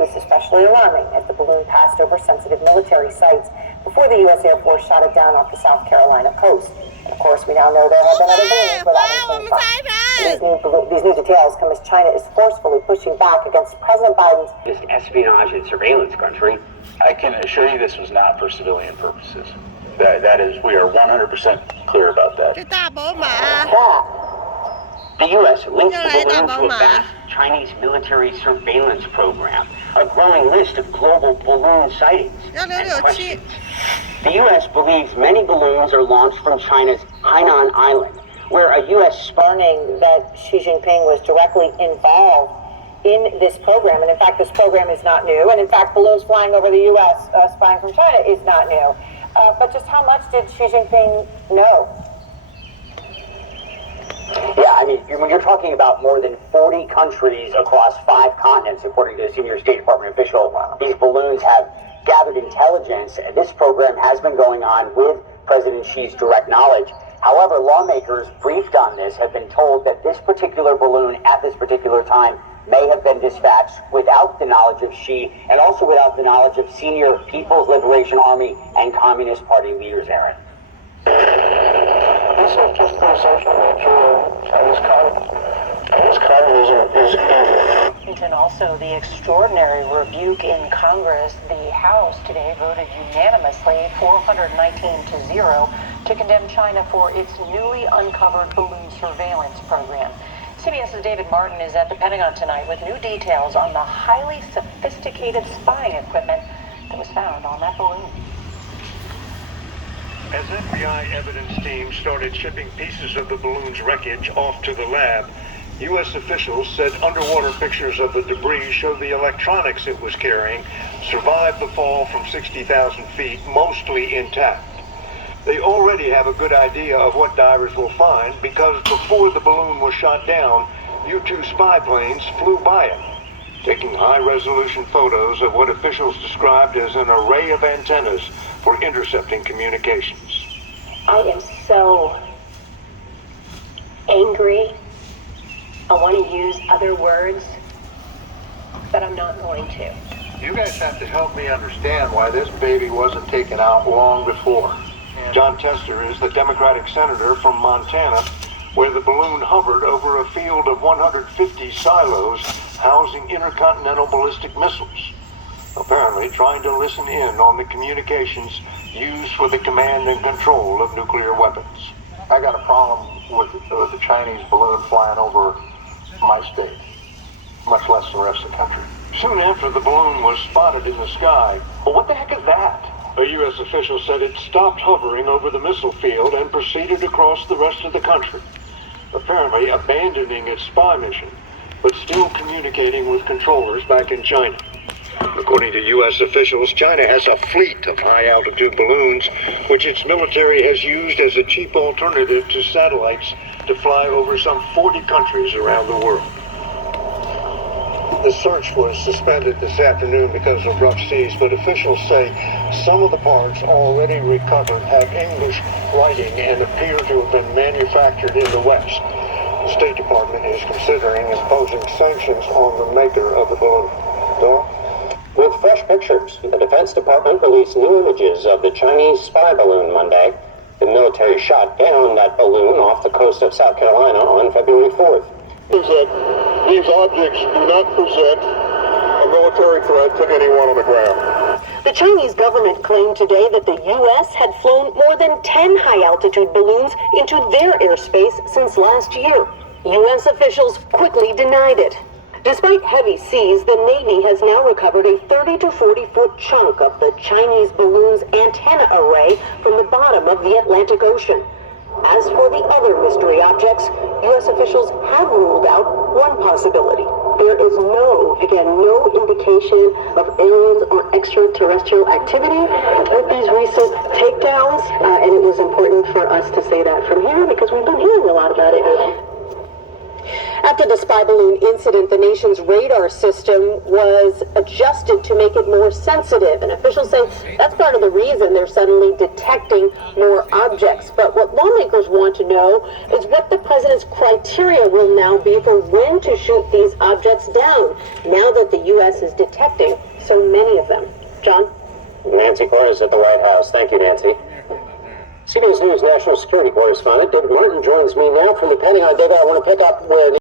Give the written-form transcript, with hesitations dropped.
was especially alarming as the balloon passed over sensitive military sites before the U.S. Air Force shot it down off the South Carolina coast. And of course, we now know there have been other balloons where that one came from. These new details come as China is forcefully pushing back against President Biden's espionage and surveillance country. I can assure you this was not for civilian purposes. That is, we are 100% clear about that. The U.S. linked the balloon to a vast Chinese military surveillance program, a growing list of global balloon sightings and questions. The U.S. believes many balloons are launched from China's Hainan Island, where a U.S. learning that Xi Jinping was directly involved in this program. And in fact, this program is not new. And in fact, balloons flying over the U.S. Spying from China is not new. But just how much did Xi Jinping know? Yeah, I mean, when you're talking about more than 40 countries across 5 continents, according to a senior State Department official, these balloons have gathered intelligence. This program has been going on with President Xi's direct knowledge. However, lawmakers briefed on this have been told that this particular balloon at this particular time may have been dispatched without the knowledge of Xi and also without the knowledge of senior People's Liberation Army and Communist Party leaders, Aaron. This is just the essential nature of Chinese communism. Chinese communism is evil. And also the extraordinary rebuke in Congress. The House today voted unanimously 419-0 to condemn China for its newly uncovered balloon surveillance program. CBS's David Martin is at the Pentagon tonight with new details on the highly sophisticated spying equipment that was found on that balloon. As FBI evidence teams started shipping pieces of the balloon's wreckage off to the lab, U.S. officials said underwater pictures of the debris show the electronics it was carrying survived the fall from 60,000 feet, mostly intact. They already have a good idea of what divers will find because before the balloon was shot down, U-2 spy planes flew by it, taking high-resolution photos of what officials described as an array of antennas for intercepting communications. I am so angry. I want to use other words, but I'm not going to. You guys have to help me understand why this baby wasn't taken out long before. John Tester is the Democratic senator from Montana, where the balloon hovered over a field of 150 silos housing intercontinental ballistic missiles, apparently trying to listen in on the communications used for the command and control of nuclear weapons. I got a problem with the Chinese balloon flying over my state, much less the rest of the country. Soon after the balloon was spotted in the sky, But what the heck is that? a U.S. official said it stopped hovering over the missile field and proceeded across the rest of the country, apparently abandoning its spy mission, but still communicating with controllers back in China. According to U.S. officials, China has a fleet of high-altitude balloons, which its military has used as a cheap alternative to satellites to fly over some 40 countries around the world. The search was suspended this afternoon because of rough seas, but officials say some of the parts already recovered have English writing and appear to have been manufactured in the West. The State Department is considering imposing sanctions on the maker of the balloon. Dora? With fresh pictures, the Defense Department released new images of the Chinese spy balloon Monday. The military shot down that balloon off the coast of South Carolina on February 4th. Is that these objects do not present a military threat to anyone on the ground. The Chinese government claimed today that the U.S. had flown more than 10 high-altitude balloons into their airspace since last year. U.S. officials quickly denied it. Despite heavy seas, the Navy has now recovered a 30 to 40-foot chunk of the Chinese balloon's antenna array from the bottom of the Atlantic Ocean. As for the other mystery objects, U.S. officials have ruled out one possibility. There is no indication of aliens or extraterrestrial activity with these recent takedowns, and it was important for us to say that from here because we've been hearing a lot about it. After the spy balloon incident, the nation's radar system was adjusted to make it more sensitive, and officials say that's part of the reason they're suddenly detecting more objects. But what lawmakers want to know is what the president's criteria will now be for when to shoot these objects down, now that the U.S. is detecting so many of them. John? Nancy Cordes at the White House. Thank you, Nancy. CBS News national security correspondent David Martin joins me now from the Pentagon. David, I want to pick up with